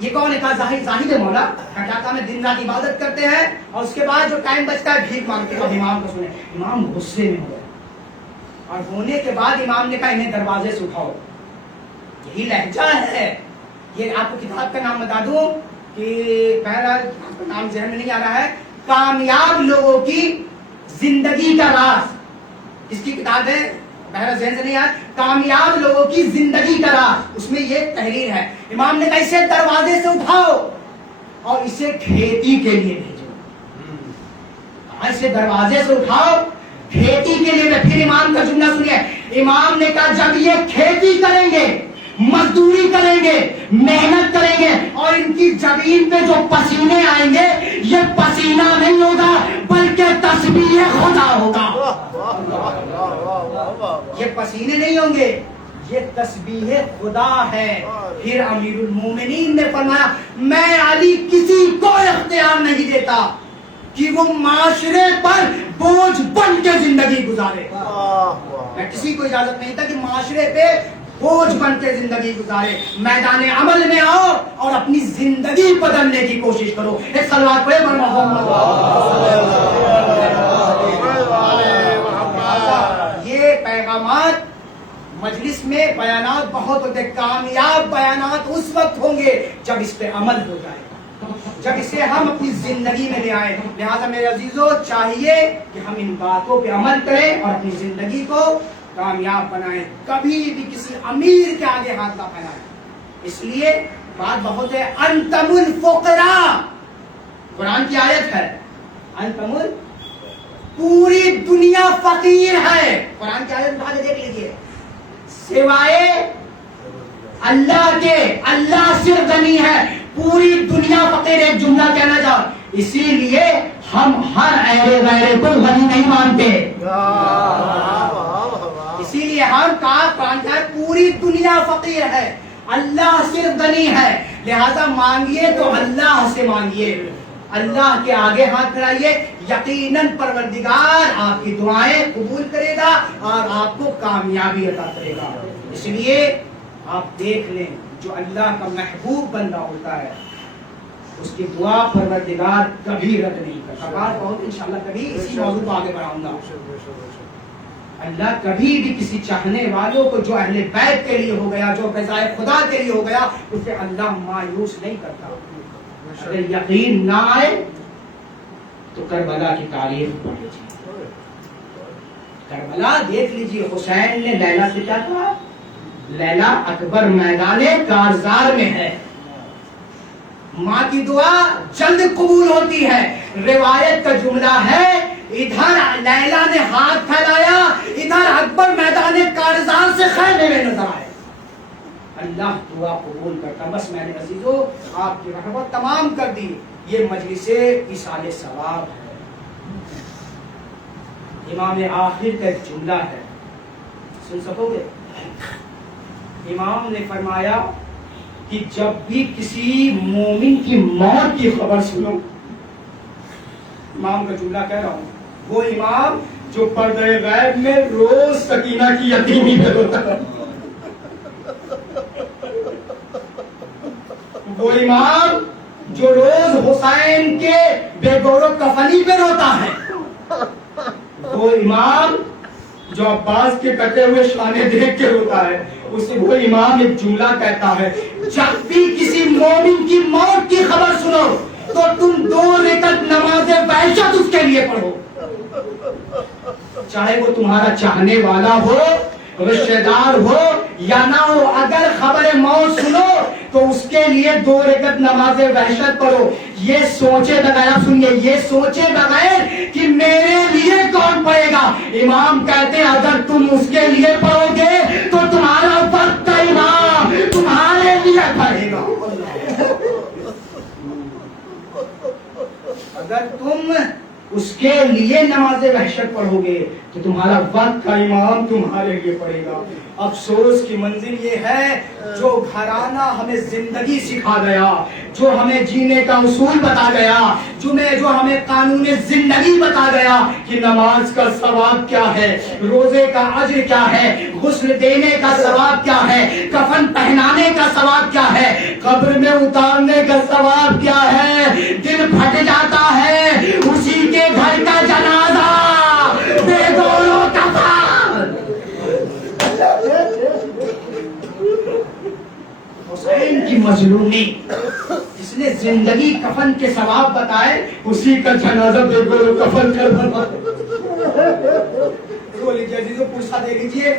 یہ کون ہے؟ کہا زاہد ہے مولا. کیا کہا؟ میں دن رات عبادت کرتے ہیں اور اس کے بعد جو ٹائم بچتا ہے بھیک مانگتے ہیں. اب امام کو سنے. امام غصے میں ہو گئے اور ہونے کے بعد امام نے کہا انہیں دروازے سے اٹھاؤ. یہی لہجہ ہے. یہ آپ کو کتاب کا نام بتا دوں کہ بہرحال آپ کا نام ذہن میں نہیں آ رہا ہے. کامیاب لوگوں کی زندگی کا راز. اس کی کتاب ہے بہرحال ذہن سے نہیں آیا. کامیاب لوگوں کی زندگی کا راز. اس میں یہ تحریر ہے. امام نے کہا اسے دروازے سے اٹھاؤ اور اسے کھیتی کے لیے بھیجو. اسے دروازے سے اٹھاؤ کھیتی کے لیے. پھر امام کا جملہ سنیے. امام نے کہا جب یہ کھیتی کریں گے، مزدوری کریں گے، محنت کریں گے اور ان کی زمین پہ جو پسینے آئیں گے یہ پسینہ نہیں ہوگا بلکہ تسبیح خدا ہوگا. یہ پسینے نہیں ہوں گے، یہ تسبیح خدا ہے. پھر امیر المومنین نے فرمایا میں علی کسی کو اختیار نہیں دیتا کہ وہ معاشرے پر بوجھ بن کے زندگی گزارے. میں کسی کو اجازت نہیں تھا کہ معاشرے پہ بوجھ بن کے زندگی گزارے. میدان عمل میں آؤ اور اپنی زندگی بدلنے کی کوشش کرو. ایک صلوات پڑھے محمد. یہ پیغامات مجلس میں بیانات بہت ہوتے ہیں. کامیاب بیانات اس وقت ہوں گے جب اس پہ عمل ہو جائے، جب اسے ہم اپنی زندگی میں لے آئیں. لہذا میرے عزیزوں چاہیے کہ ہم ان باتوں پہ عمل کریں اور اپنی زندگی کو کامیاب بنائیں. کبھی بھی کسی امیر کے آگے ہاتھ نہ پھیلائیں. اس لیے بات بہت ہے. انتم الفقراء قرآن کی آیت ہے. انتم پوری دنیا فقیر ہے. قرآن کی آیت اٹھا کے دیکھ لیجیے. سوائے اللہ کے اللہ صرف غنی ہے، پوری دنیا فقیر. ایک جملہ کہنا چاہوں. اسی لیے ہم ہر اہل غیر کو غنی نہیں مانتے. اسی لیے ہم کہا پوری دنیا فقیر ہے، اللہ صرف غنی ہے. لہذا مانگیے تو اللہ سے مانگیے، اللہ کے آگے ہاتھ پھیلائیے. یقیناً پروردگار آپ کی دعائیں قبول کرے گا اور آپ کو کامیابی عطا کرے گا. اس لیے آپ دیکھ لیں جو اللہ کا محبوب بندہ ہوتا ہے اس کی دعا پروردگار کبھی رد نہیں کرتا. بات بہت انشاءاللہ کبھی اسی موضوع کو آگے بڑھاؤں گا. اللہ کبھی بھی کسی چاہنے والوں کو جو اہل بیت کے لیے ہو گیا، جو قضائے خدا کے لیے ہو گیا، اسے اللہ مایوس نہیں کرتا. اگر یقین نہ آئے تو کربلا کی تاریخ پڑھ لیجیے. کربلا دیکھ لیجیے. حسین نے لیلا سے کیا کہا؟ لیلا اکبر میدان کارزار میں ہے. ماں کی دعا جلد قبول ہوتی ہے. روایت کا جملہ ہے ادھر لیلا نے ہاتھ پھیلایا، ادھر اکبر میدان کارزار سے خیمے میں نظر آئے. اللہ دعا قبول کرتا. بس میں نے عزیزو آپ کی رحمت تمام کر دی. یہ مجلس ایصال ثواب ہے. امام آخر کا ایک جملہ ہے، سن سکو گے؟ امام نے فرمایا کہ جب بھی کسی مومن کی موت کی خبر سنو، امام کا جملہ کہہ رہا ہوں، وہ امام جو پردہ غیب میں روز سکینہ کی یتیمی پہ روتا ہے، وہ امام جو روز حسین کے بے گور و کفنی پہ روتا ہے، وہ امام جو عباس کے کٹے ہوئے شانے دیکھ کے روتا ہے، اسے وہ امام ایک جملہ کہتا ہے جب بھی کسی مومن کی موت کی خبر سنو تو تم 2 رکعت نماز وحشت اس کے لیے پڑھو، چاہے وہ تمہارا چاہنے والا ہو، رشتہ دار ہو یا نہ ہو. اگر خبر موت سنو تو اس کے لیے 2 رکعت نماز وحشت پڑھو. یہ سوچے بغیر، آپ سنیے، یہ سوچے بغیر کہ میرے لیے کون پڑھے گا. امام کہتے ہیں اگر تم اس کے لیے پڑھو گے تو تمہارا وقت کا امام تمہارے لیے پڑھے گا. اگر تم اس کے لیے نماز وحشت پڑھو گے تو تمہارا وقت کا امام تمہارے لیے پڑھے گا. افسوس کی منزل یہ ہے جو گھرانہ ہمیں زندگی سکھا گیا, جو ہمیں جینے کا اصول بتا گیا, جو ہمیں قانون زندگی بتا گیا کہ نماز کا ثواب کیا ہے, روزے کا اجر کیا ہے, غسل دینے کا ثواب کیا ہے, کفن پہنانے کا ثواب کیا ہے, قبر میں اتارنے کا ثواب کیا ہے. دل پھٹ جاتا ہے اسی کے گھر کا جنازہ بے گولوں کا حسین کی مظلومی, جس نے زندگی کفن کے ثواب بتائے اسی کا جنازہ بے گولوں کفن کر بنا. پوچھا دے لیجیے.